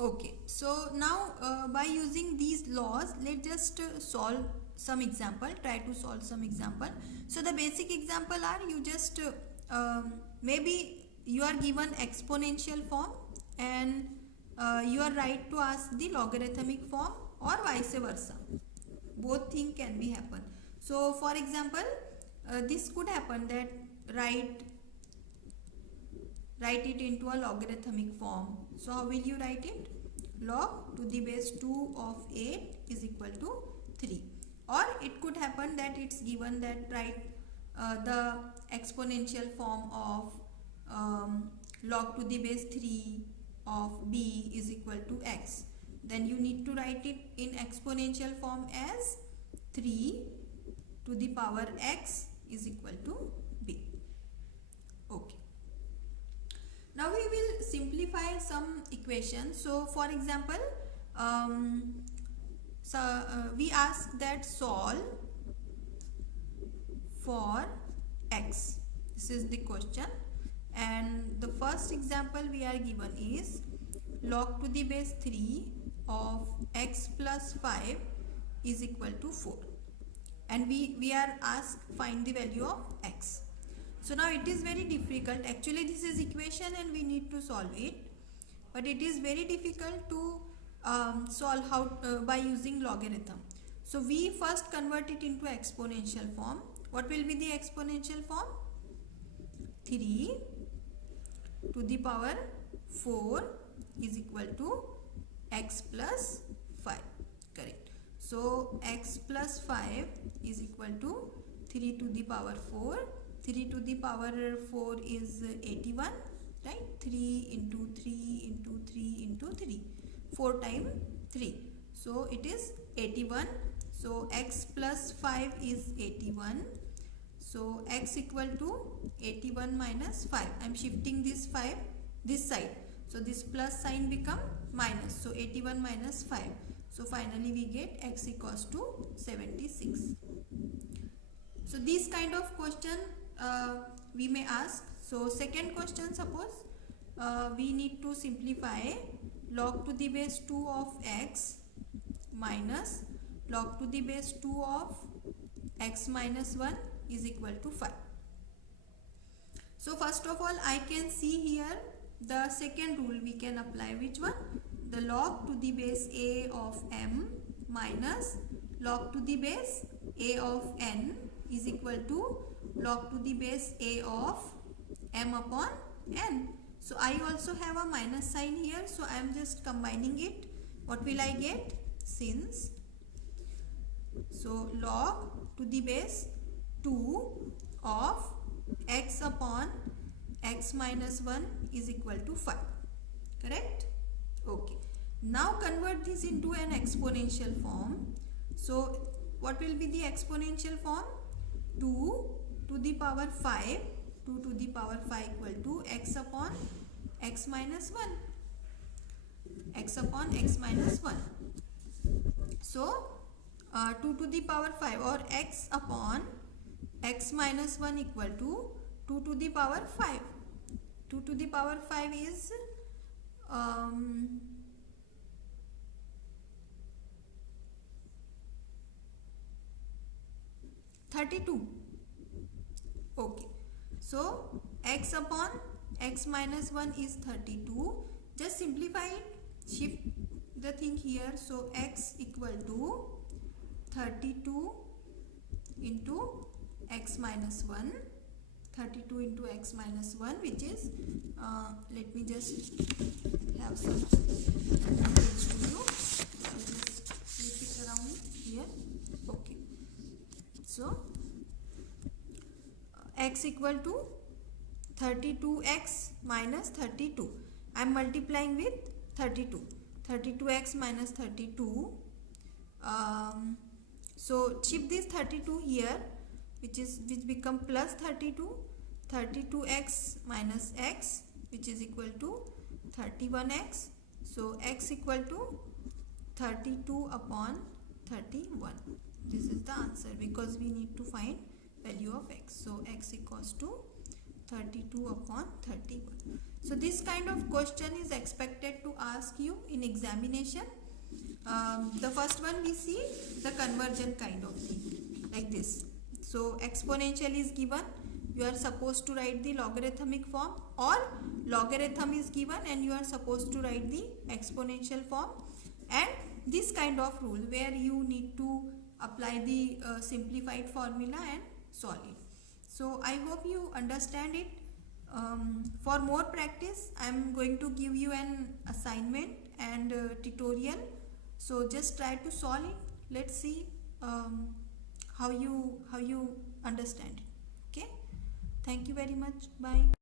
Okay, so now by using these laws, let's just solve some example, try to solve some example. So the basic example are, you just maybe you are given exponential form, and you are right to ask the logarithmic form, or vice versa. Both thing can be happen. So for example, this could happen that write it into a logarithmic form. So how will you write it? Log to the base 2 of 8 is equal to 3. Or it could happen that it's given that write the exponential form of log to the base 3 of b is equal to x. Then you need to write it in exponential form as 3 to the power x is equal to b. Okay. Now we will simplify some equations. So for example, we ask that solve for x. This is the question, and the first example we are given is log to the base 3 of x plus 5 is equal to 4, and we are asked find the value of x. So now it is very difficult. Actually this is equation and we need to solve it, but it is very difficult to solve by using logarithm. So we first convert it into exponential form. What will be the exponential form? 3 to the power 4 is equal to x plus 5. Correct. So x plus 5 is equal to 3 to the power 4. 3 to the power 4 is 81, right? 3 into 3 into 3 into 3. 4 times 3. So it is 81. So x plus 5 is 81. So x equal to 81 minus 5. I am shifting this 5 this side. So this plus sign become minus. So 81 minus 5. So finally we get x equals to 76. So this kind of question we may ask. So second question, suppose we need to simplify log to the base 2 of x minus log to the base 2 of x minus 1 is equal to 5. So first of all, I can see here the second rule we can apply. Which one? The log to the base a of m minus log to the base a of n is equal to log to the base a of m upon n. So I also have a minus sign here, so I am just combining it. What will I get? Since so log to the base 2 of x upon x minus 1 is equal to 5. Correct? Okay. Now convert this into an exponential form. So what will be the exponential form? 2 to the power 5. 2 to the power 5 equal to x upon x minus 1. X upon x minus 1. So 2 to the power 5 or x upon x minus 1 equal to 2 to the power 5. 2 to the power 5 is 32. Okay. So x upon x minus 1 is 32. Just simplify it. Shift the thing here. So x equal to 32 into x minus 1. 32 into x minus 1, which is let me just have some page to you. I'll just flip it around here. Okay. So x equal to 32x minus 32. I am multiplying with 32. 32x minus 32. So shift this 32 here, which become plus 32. 32x minus x, which is equal to 31x. So x equal to 32 upon 31. This is the answer, because we need to find value of x. So x equals to 32 upon 31. So this kind of question is expected to ask you in examination. The first one we see the conversion kind of thing, like this. So exponential is given, you are supposed to write the logarithmic form, or logarithm is given and you are supposed to write the exponential form, and this kind of rule where you need to apply the simplified formula and solve it. So I hope you understand it. For more practice, I am going to give you an assignment and tutorial. So just try to solve it. Let's see how you understand it. Okay. Thank you very much. Bye.